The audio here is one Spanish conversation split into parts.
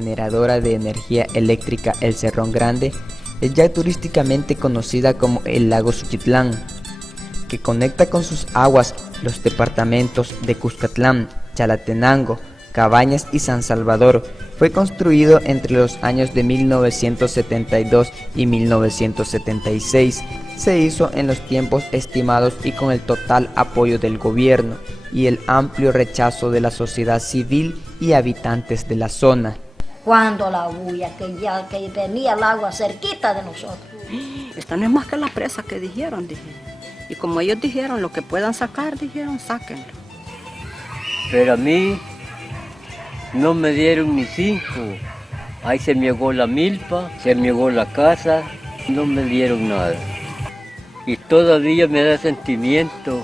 generadora de energía eléctrica El Cerrón Grande es ya turísticamente conocida como el lago Suchitlán, que conecta con sus aguas los departamentos de Cuscatlán, Chalatenango, Cabañas y San Salvador. Fue construido entre los años de 1972 y 1976. Se hizo en los tiempos estimados y con el total apoyo del gobierno y el amplio rechazo de la sociedad civil y habitantes de la zona. Cuando la bulla, que venía el agua cerquita de nosotros. Esta no es más que la presa que dijeron. Y como ellos dijeron, lo que puedan sacar, dijeron, sáquenlo. Pero a mí no me dieron ni 5. Ahí se me ahogó la milpa, se me ahogó la casa, no me dieron nada. Y todavía me da sentimiento.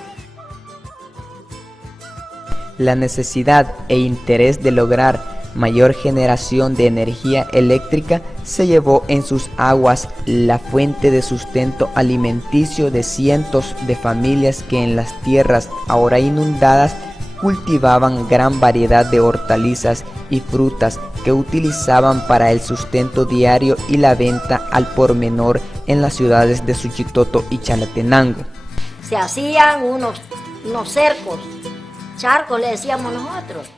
La necesidad e interés de lograr mayor generación de energía eléctrica se llevó en sus aguas la fuente de sustento alimenticio de cientos de familias que en las tierras ahora inundadas cultivaban gran variedad de hortalizas y frutas que utilizaban para el sustento diario y la venta al por menor en las ciudades de Suchitoto y Chalatenango. Se hacían unos cercos, charcos le decíamos nosotros,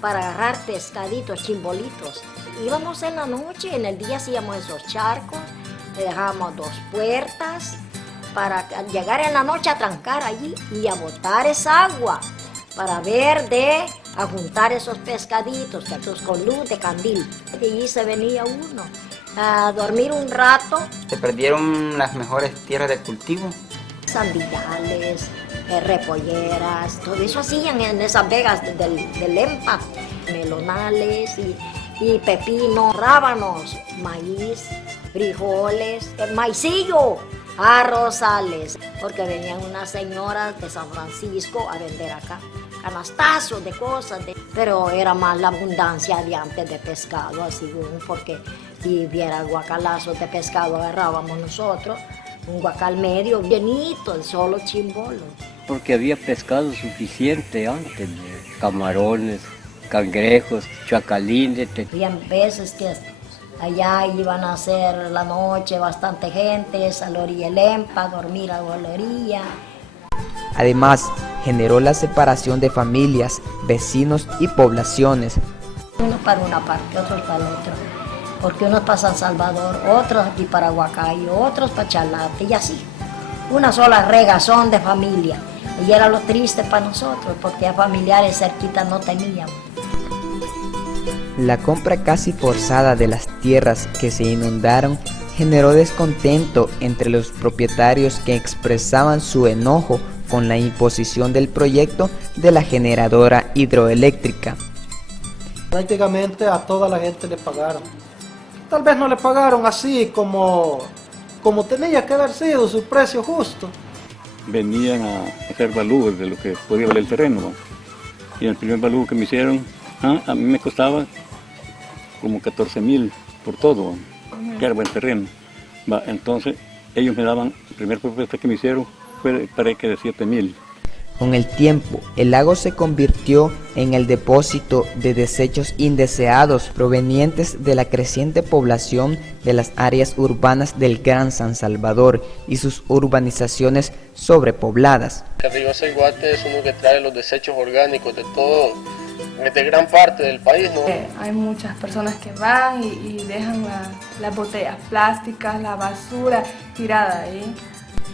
para agarrar pescaditos, chimbolitos. Íbamos en la noche, en el día hacíamos esos charcos, le dejábamos 2 puertas para llegar en la noche a trancar allí y a botar esa agua para a juntar esos pescaditos, con luz de candil. Y allí se venía uno a dormir un rato. ¿Se perdieron las mejores tierras de cultivo? Sandillales, repolleras, todo eso hacían en esas vegas del EMPA, melonales y pepino, rábanos, maíz, frijoles, maicillo, arrozales, porque venían unas señoras de San Francisco a vender acá, canastazos de cosas, pero era más la abundancia de antes de pescado, así porque si hubiera guacalazos de pescado agarrábamos nosotros, un guacal medio, llenito, el solo chimbolo. Porque había pescado suficiente antes, camarones, cangrejos, chacalines. Habían veces que allá iban a hacer la noche bastante gente, a la orilla del EMPA, a dormir a la orilla. Además, generó la separación de familias, vecinos y poblaciones. Unos para una parte, otros para la otra. Porque unos para San Salvador, otros aquí para Huacayo, otros para Chalate y así. Una sola regazón de familia. Y era lo triste para nosotros, porque a familiares cerquita no teníamos. La compra casi forzada de las tierras que se inundaron generó descontento entre los propietarios que expresaban su enojo con la imposición del proyecto de la generadora hidroeléctrica. Prácticamente a toda la gente le pagaron. Tal vez no le pagaron así como tenía que haber sido su precio justo. Venían a hacer balúos de lo que podía valer el terreno, ¿no? Y el primer balúo que me hicieron, a mí me costaba como 14,000 por todo, que era buen terreno. Entonces ellos me daban, la primera propuesta que me hicieron fue para que de 7,000. Con el tiempo, el lago se convirtió en el depósito de desechos indeseados provenientes de la creciente población de las áreas urbanas del Gran San Salvador y sus urbanizaciones sobrepobladas. El río Zaiguate es uno que trae los desechos orgánicos de gran parte del país, ¿no? Hay muchas personas que van y dejan las botellas plásticas, la basura tirada ahí.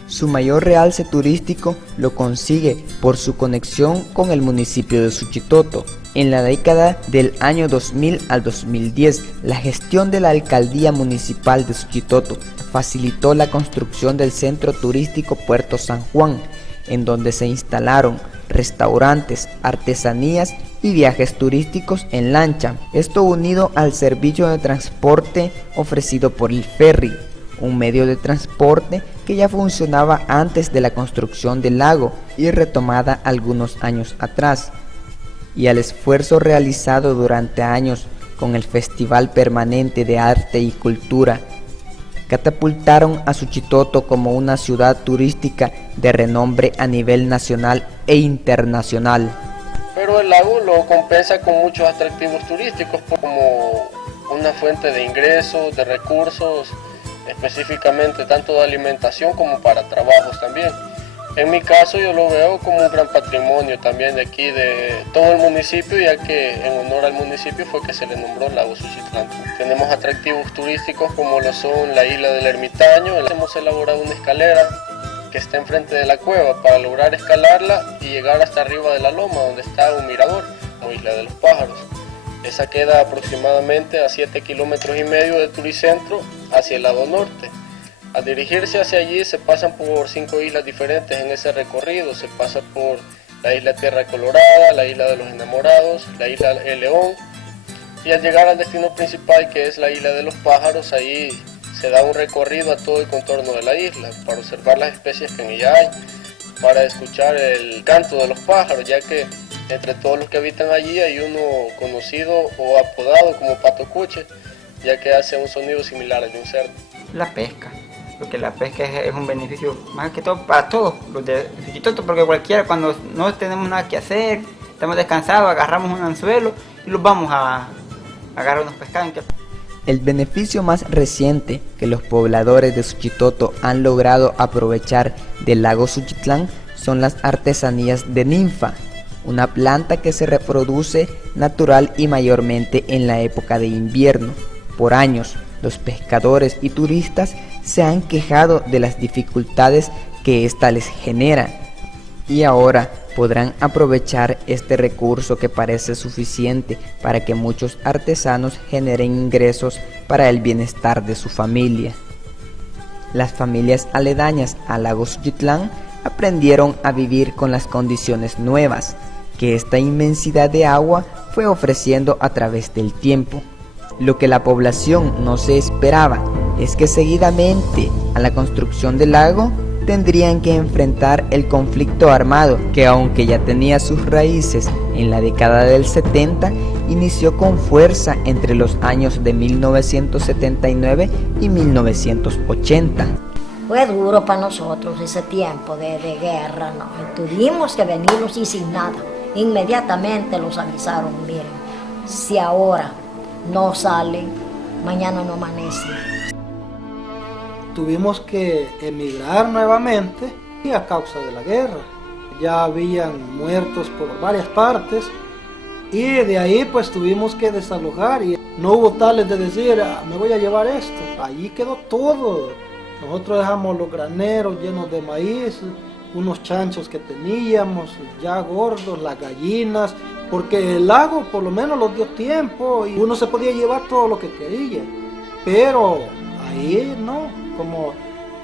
Su mayor realce turístico lo consigue por su conexión con el municipio de Suchitoto. En la década del año 2000 al 2010, la gestión de la alcaldía municipal de Suchitoto facilitó la construcción del centro turístico Puerto San Juan, en donde se instalaron restaurantes, artesanías y viajes turísticos en lancha. Esto unido al servicio de transporte ofrecido por el ferry, un medio de transporte que ya funcionaba antes de la construcción del lago y retomada algunos años atrás, y al esfuerzo realizado durante años con el Festival Permanente de Arte y Cultura, catapultaron a Suchitoto como una ciudad turística de renombre a nivel nacional e internacional. Pero el lago lo compensa con muchos atractivos turísticos como una fuente de ingresos, de recursos, específicamente tanto de alimentación como para trabajos también. En mi caso yo lo veo como un gran patrimonio también de aquí, de todo el municipio, ya que en honor al municipio fue que se le nombró Lago Suchitlán. Tenemos atractivos turísticos como lo son la isla del Ermitaño. Hemos elaborado una escalera que está enfrente de la cueva para lograr escalarla y llegar hasta arriba de la loma, donde está un mirador, como Isla de los Pájaros. Esa queda aproximadamente a 7,5 kilómetros del Turicentro hacia el lado norte. Al dirigirse hacia allí se pasan por 5 islas diferentes en ese recorrido. Se pasa por la isla Tierra Colorada, la isla de los Enamorados, la isla El León, y al llegar al destino principal, que es la Isla de los Pájaros, ahí se da un recorrido a todo el contorno de la isla para observar las especies que en ella hay, para escuchar el canto de los pájaros, ya que entre todos los que habitan allí hay uno conocido o apodado como patocuche, ya que hace un sonido similar al de un cerdo. La pesca, porque la pesca es un beneficio más que todo para todos los de Suchitoto, porque cualquiera, cuando no tenemos nada que hacer, estamos descansados, agarramos un anzuelo y los vamos a agarrar unos pescantes. El beneficio más reciente que los pobladores de Suchitoto han logrado aprovechar del lago Suchitlán son las artesanías de ninfa, una planta que se reproduce natural y mayormente en la época de invierno. Por años, los pescadores y turistas se han quejado de las dificultades que ésta les genera, y ahora podrán aprovechar este recurso que parece suficiente para que muchos artesanos generen ingresos para el bienestar de su familia. Las familias aledañas al lago Suchitlán aprendieron a vivir con las condiciones nuevas que esta inmensidad de agua fue ofreciendo a través del tiempo. Lo que la población no se esperaba es que seguidamente a la construcción del lago tendrían que enfrentar el conflicto armado que, aunque ya tenía sus raíces en la década del 70, inició con fuerza entre los años de 1979 y 1980. Fue duro para nosotros ese tiempo de guerra, ¿no? Y tuvimos que venirnos y sin nada. Inmediatamente los avisaron, miren, si ahora no salen, mañana no amanecen. Tuvimos que emigrar nuevamente a causa de la guerra. Ya habían muertos por varias partes y de ahí pues tuvimos que desalojar y no hubo tales de decir, me voy a llevar esto. Allí quedó todo. Nosotros dejamos los graneros llenos de maíz, unos chanchos que teníamos ya gordos, las gallinas, porque el lago por lo menos nos dio tiempo y uno se podía llevar todo lo que quería. Pero ahí no, como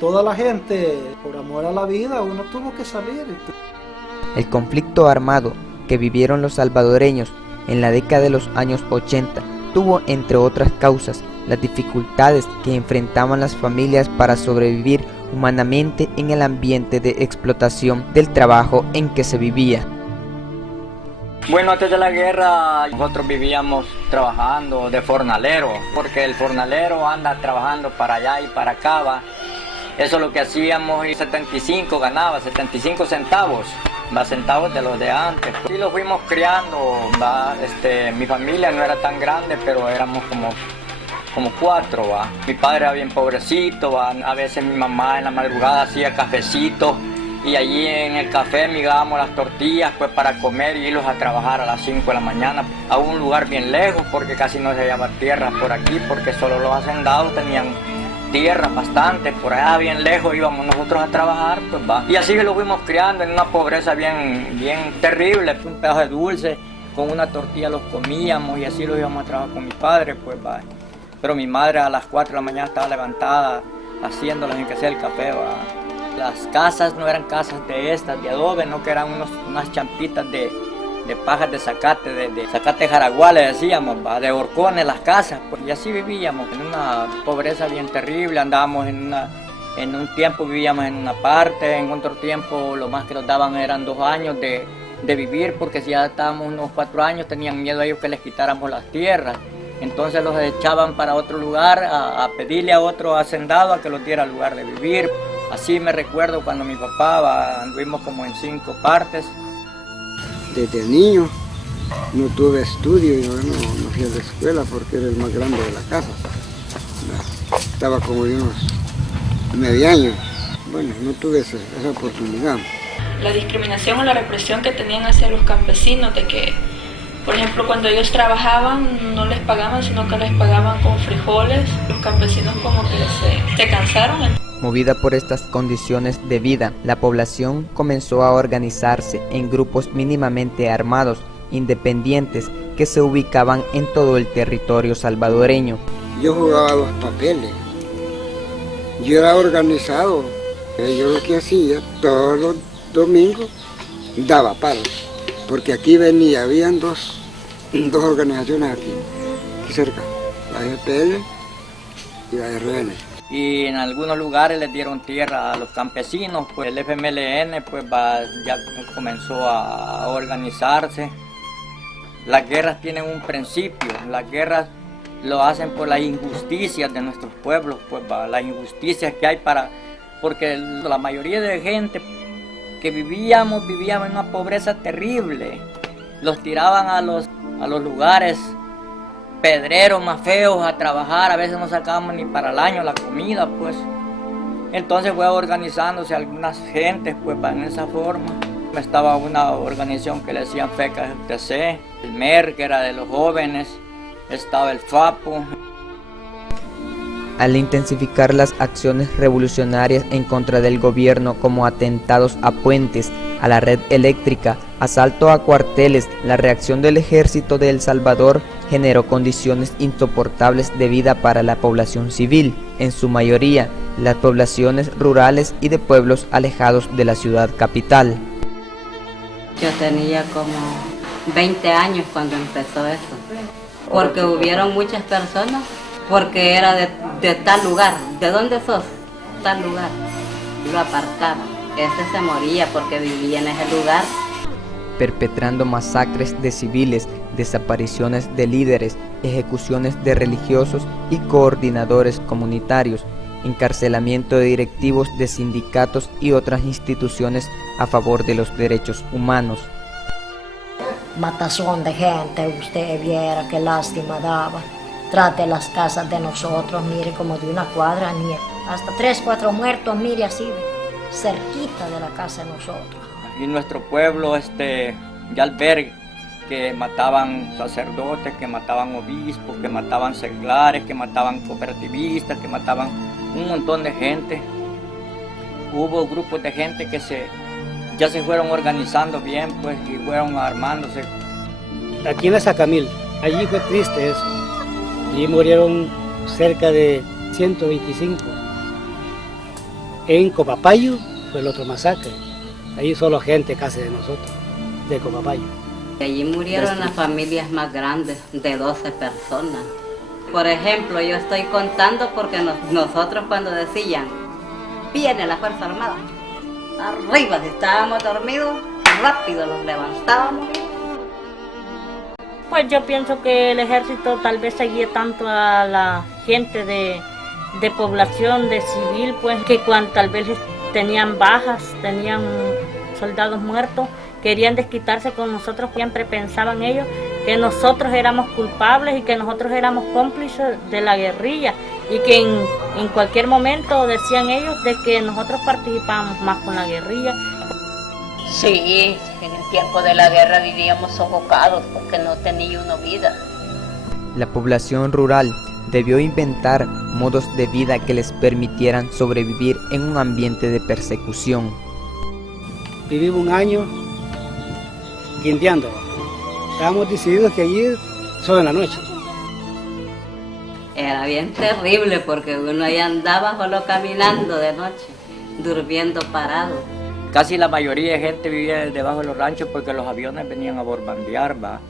toda la gente, por amor a la vida, uno tuvo que salir. El conflicto armado que vivieron los salvadoreños en la década de los años 80 tuvo, entre otras causas, las dificultades que enfrentaban las familias para sobrevivir humanamente en el ambiente de explotación del trabajo en que se vivía. Bueno, antes de la guerra nosotros vivíamos trabajando de fornalero, porque el fornalero anda trabajando para allá y para acá, ¿va? Eso es lo que hacíamos, y 75 ganaba, 75 centavos, más centavos de los de antes. Y lo fuimos criando, ¿va? Mi familia no era tan grande, pero éramos como 4, ¿va? Mi padre era bien pobrecito, ¿va? A veces mi mamá en la madrugada hacía cafecito y allí en el café migábamos las tortillas pues para comer y irlos a trabajar a las 5 de la mañana a un lugar bien lejos, porque casi no se hallaba tierra por aquí, porque solo los hacendados tenían tierra bastante. Por allá bien lejos íbamos nosotros a trabajar, pues va. Y así lo fuimos criando en una pobreza bien terrible. Un pedazo de dulce con una tortilla los comíamos y así lo íbamos a trabajar con mi padre, pues va. Pero mi madre a las 4 de la mañana estaba levantada haciéndolas en que sea el café, va. Las casas no eran casas de estas, de adobe, no, que eran unas champitas de pajas de zacate, de zacate jaraguá le decíamos, ¿va? De horcones las casas, pues, y así vivíamos en una pobreza bien terrible. Andábamos en un tiempo vivíamos en una parte, en otro tiempo lo más que nos daban eran 2 años de vivir, porque si ya estábamos unos 4 años tenían miedo a ellos que les quitáramos las tierras. Entonces los echaban para otro lugar a pedirle a otro hacendado a que los diera lugar de vivir. Así me recuerdo cuando mi papá anduvimos como en 5 partes. Desde niño No tuve estudio, yo no fui a la escuela porque era el más grande de la casa. Estaba como de unos medio año. Bueno, no tuve esa oportunidad. La discriminación o la represión que tenían hacia los campesinos, de que, por ejemplo, cuando ellos trabajaban no les pagaban, sino que les pagaban con frijoles. Los campesinos como que se cansaron. Movida por estas condiciones de vida, la población comenzó a organizarse en grupos mínimamente armados, independientes, que se ubicaban en todo el territorio salvadoreño. Yo jugaba los papeles, yo era organizado, yo lo que hacía todos los domingos daba palos, porque aquí habían dos organizaciones aquí cerca, la GPL y la RN. Y en algunos lugares les dieron tierra a los campesinos, pues el FMLN pues ya comenzó a organizarse. Las guerras tienen un principio, las guerras lo hacen por las injusticias de nuestros pueblos, pues las injusticias que hay porque la mayoría de gente que vivíamos en una pobreza terrible. Los tiraban a los lugares pedreros más feos a trabajar, a veces no sacábamos ni para el año la comida, pues. Entonces fue organizándose algunas gentes, pues, en esa forma. Estaba una organización que le decían FECA-TC, el MER, que era de los jóvenes, estaba el FAPO. Al intensificar las acciones revolucionarias en contra del gobierno, como atentados a puentes, a la red eléctrica, asalto a cuarteles, la reacción del ejército de El Salvador generó condiciones insoportables de vida para la población civil, en su mayoría las poblaciones rurales y de pueblos alejados de la ciudad capital. Yo tenía como 20 años cuando empezó eso, porque hubieron muchas personas, porque era de tal lugar. ¿De dónde sos? Tal lugar. Lo apartaban. Ese se moría porque vivía en ese lugar. Perpetrando masacres de civiles, desapariciones de líderes, ejecuciones de religiosos y coordinadores comunitarios, encarcelamiento de directivos de sindicatos y otras instituciones a favor de los derechos humanos. Matazón de gente, usted viera qué lástima daba. Trate las casas de nosotros, mire, como de una cuadra, ni hasta 3, 4 muertos, mire, así, cerquita de la casa de nosotros. Y nuestro pueblo, ya albergue, que mataban sacerdotes, que mataban obispos, que mataban seglares, que mataban cooperativistas, que mataban un montón de gente. Hubo grupos de gente que ya se fueron organizando bien, pues, y fueron armándose. Aquí en la Sacamil, allí fue triste eso. Allí murieron cerca de 125. En Copapayo fue el otro masacre. Allí solo gente casi de nosotros, de Copapayo. Allí murieron las familias más grandes, de 12 personas. Por ejemplo, yo estoy contando porque nosotros cuando decían, viene la Fuerza Armada, arriba, si estábamos dormidos, rápido los levantábamos. Pues yo pienso que el ejército tal vez seguía tanto a la gente de población, de civil, pues que cuando tal vez tenían bajas, tenían soldados muertos, querían desquitarse con nosotros. Siempre pensaban ellos que nosotros éramos culpables y que nosotros éramos cómplices de la guerrilla y que en cualquier momento decían ellos de que nosotros participábamos más con la guerrilla. Sí, en el tiempo de la guerra vivíamos sofocados porque no tenía uno vida. La población rural debió inventar modos de vida que les permitieran sobrevivir en un ambiente de persecución. Vivimos un año guindeando. Estábamos decididos que allí solo en la noche. Era bien terrible porque uno ahí andaba solo caminando de noche, durmiendo parado. Casi la mayoría de gente vivía debajo de los ranchos porque los aviones venían a bombardear, ¿va?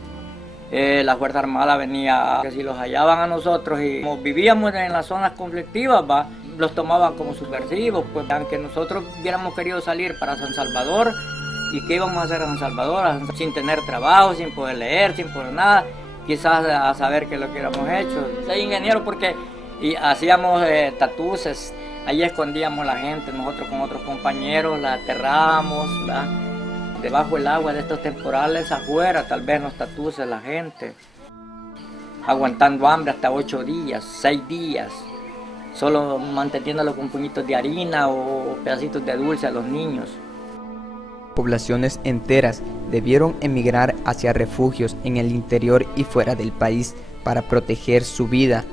La Fuerza Armada venía, que si los hallaban a nosotros y como vivíamos en las zonas conflictivas, ¿va? Los tomaban como subversivos, pues aunque nosotros hubiéramos querido salir para San Salvador, ¿y qué íbamos a hacer a San Salvador? Sin tener trabajo, sin poder leer, sin poder nada, quizás a saber qué es lo que hubiéramos hecho. Soy ingeniero porque hacíamos tatuces, ahí escondíamos la gente, nosotros con otros compañeros la aterrábamos, ¿verdad? debajo del agua de estos temporales afuera, tal vez en los tatuces la gente, aguantando hambre hasta 8 días, 6 días, solo manteniéndolo con puñitos de harina o pedacitos de dulce a los niños. Poblaciones enteras debieron emigrar hacia refugios en el interior y fuera del país para proteger su vida,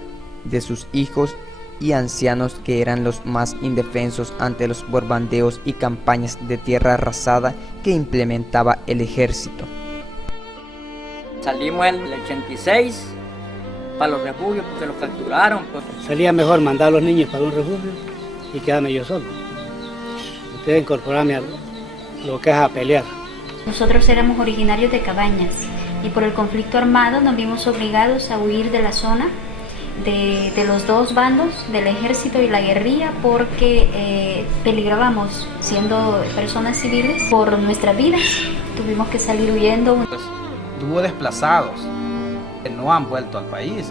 de sus hijos y ancianos que eran los más indefensos ante los bombardeos y campañas de tierra arrasada que implementaba el ejército. Salimos en el 86 para los refugios porque los capturaron. Salía mejor mandar a los niños para un refugio y quedarme yo solo. Ustedes incorporarme a lo que es a pelear. Nosotros éramos originarios de Cabañas y por el conflicto armado nos vimos obligados a huir de la zona de los dos bandos, del ejército y la guerrilla, porque peligrábamos siendo personas civiles por nuestras vidas. Tuvimos que salir huyendo. Tuvo desplazados que no han vuelto al país.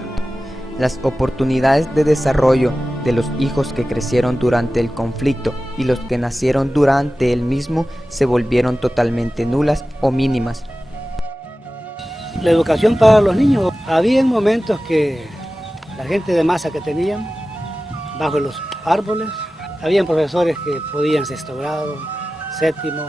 Las oportunidades de desarrollo de los hijos que crecieron durante el conflicto y los que nacieron durante el mismo se volvieron totalmente nulas o mínimas. La educación para los niños, había momentos que la gente de masa que tenían bajo los árboles, habían profesores que podían sexto grado, séptimo,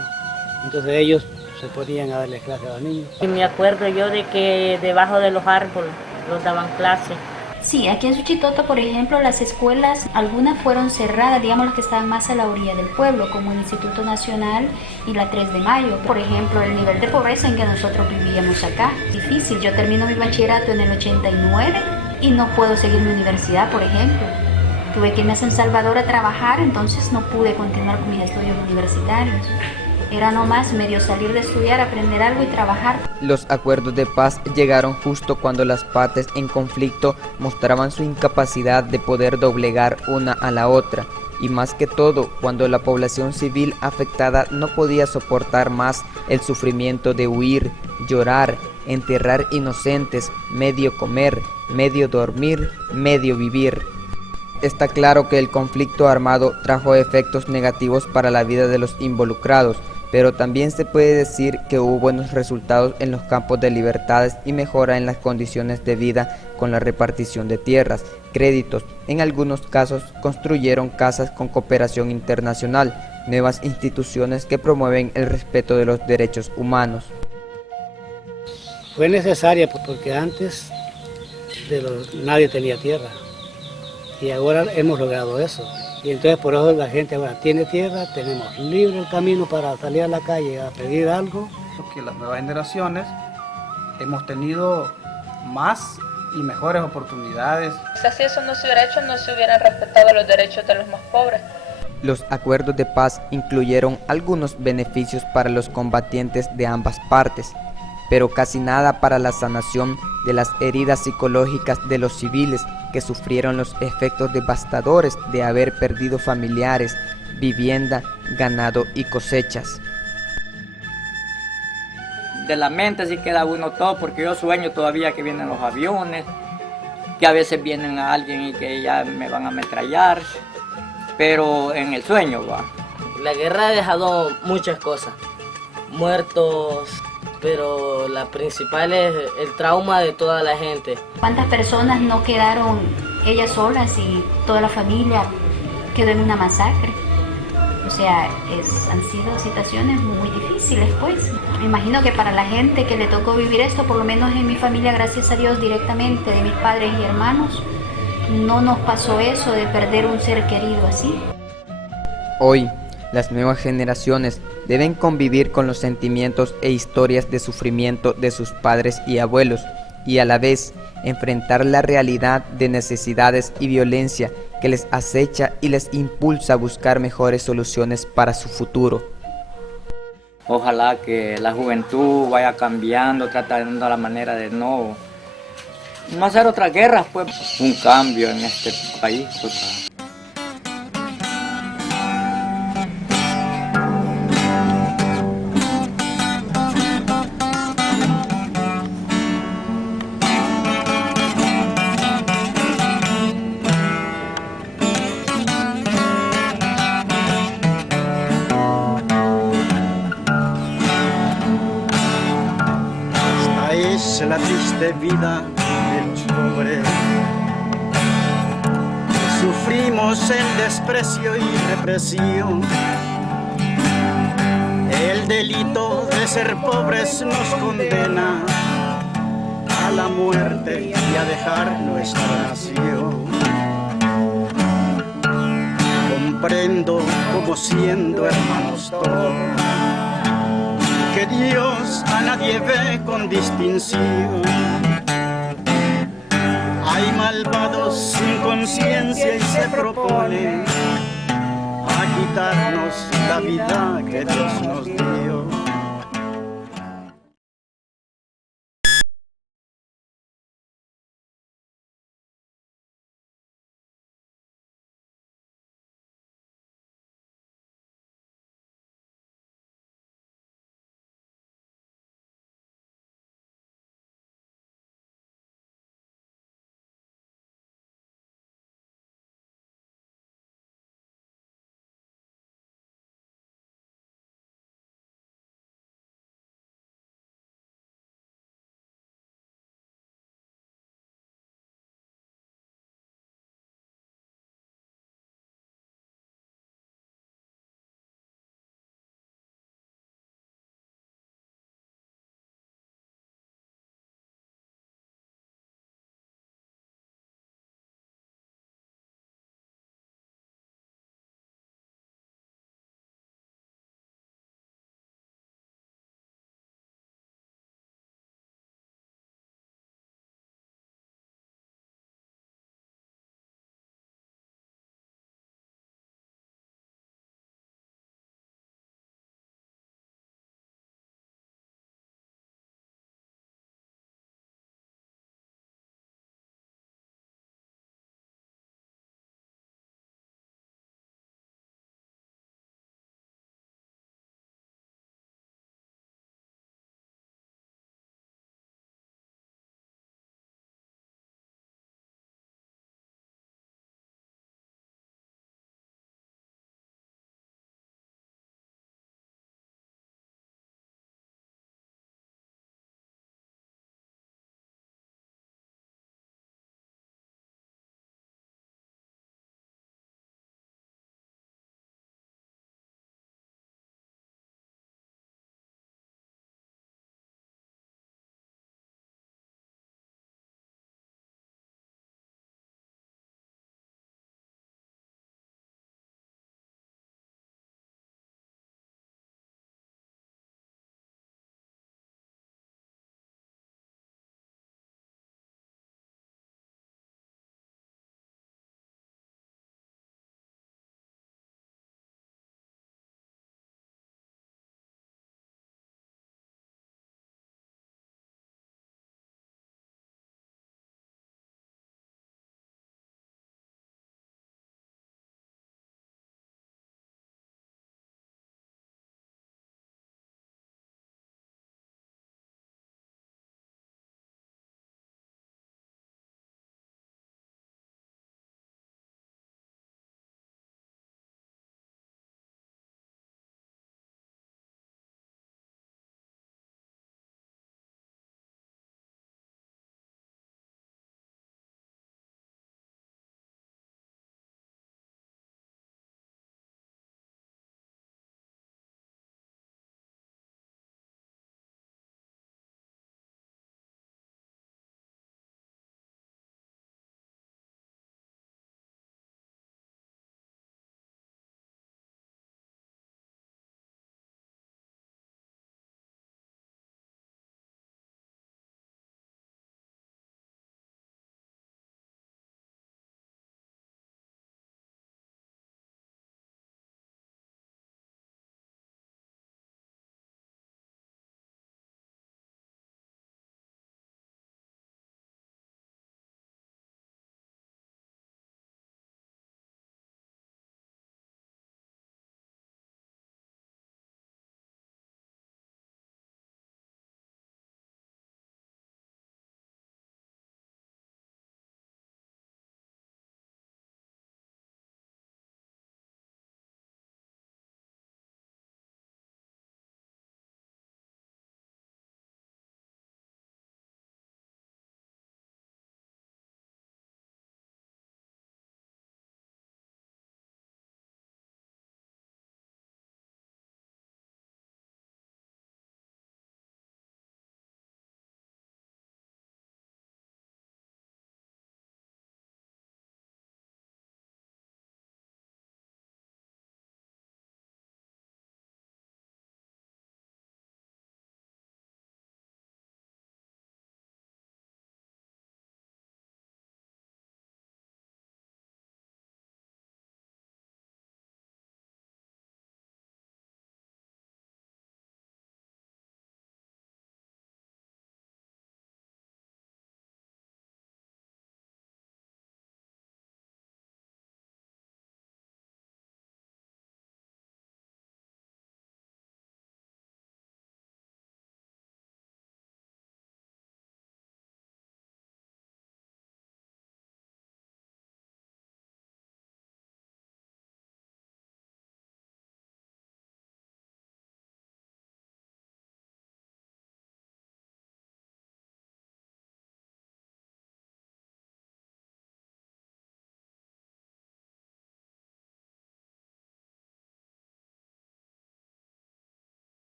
entonces ellos se ponían a darles clases a los niños. Y me acuerdo yo de que debajo de los árboles los daban clases. Sí, aquí en Suchitoto, por ejemplo, las escuelas, algunas fueron cerradas, digamos las que estaban más a la orilla del pueblo, como el Instituto Nacional y la 3 de Mayo. Por ejemplo, el nivel de pobreza en que nosotros vivíamos acá, difícil. Yo termino mi bachillerato en el 89 y no puedo seguir mi universidad, por ejemplo. Tuve que irme a San Salvador a trabajar, entonces no pude continuar con mis estudios universitarios. Era nomás medio salir de estudiar, aprender algo y trabajar. Los acuerdos de paz llegaron justo cuando las partes en conflicto mostraban su incapacidad de poder doblegar una a la otra, y más que todo cuando la población civil afectada no podía soportar más el sufrimiento de huir, llorar, enterrar inocentes, medio comer, medio dormir, medio vivir. Está claro que el conflicto armado trajo efectos negativos para la vida de los involucrados, pero también se puede decir que hubo buenos resultados en los campos de libertades y mejora en las condiciones de vida con la repartición de tierras, créditos. En algunos casos construyeron casas con cooperación internacional, nuevas instituciones que promueven el respeto de los derechos humanos. Fue necesaria porque antes nadie tenía tierra y ahora hemos logrado eso. Y entonces por eso la gente ahora tiene tierra, tenemos libre el camino para salir a la calle a pedir algo. Que las nuevas generaciones hemos tenido más y mejores oportunidades. Quizás si eso no se hubiera hecho, no se hubieran respetado los derechos de los más pobres. Los acuerdos de paz incluyeron algunos beneficios para los combatientes de ambas partes, pero casi nada para la sanación de las heridas psicológicas de los civiles que sufrieron los efectos devastadores de haber perdido familiares, vivienda, ganado y cosechas. De la mente sí queda uno todo, porque yo sueño todavía que vienen los aviones, que a veces vienen a alguien y que ya me van a ametrallar, pero en el sueño va. La guerra ha dejado muchas cosas, muertos, pero la principal es el trauma de toda la gente. ¿Cuántas personas no quedaron ellas solas y toda la familia quedó en una masacre? O sea, han sido situaciones muy difíciles, pues. Me imagino que para la gente que le tocó vivir esto, por lo menos en mi familia, gracias a Dios, directamente de mis padres y hermanos, no nos pasó eso de perder un ser querido así. Hoy, las nuevas generaciones deben convivir con los sentimientos e historias de sufrimiento de sus padres y abuelos y a la vez enfrentar la realidad de necesidades y violencia que les acecha y les impulsa a buscar mejores soluciones para su futuro. Ojalá que la juventud vaya cambiando, tratando la manera de no hacer otras guerras, pues un cambio en este país total. es la triste vida de los pobres. Sufrimos el desprecio y represión. El delito de ser pobres nos condena a la muerte y a dejar nuestra nación. Comprendo, como siendo hermanos todos, que Dios a nadie ve con distinción. Hay malvados sin conciencia y se proponen a quitarnos la vida que Dios nos dio.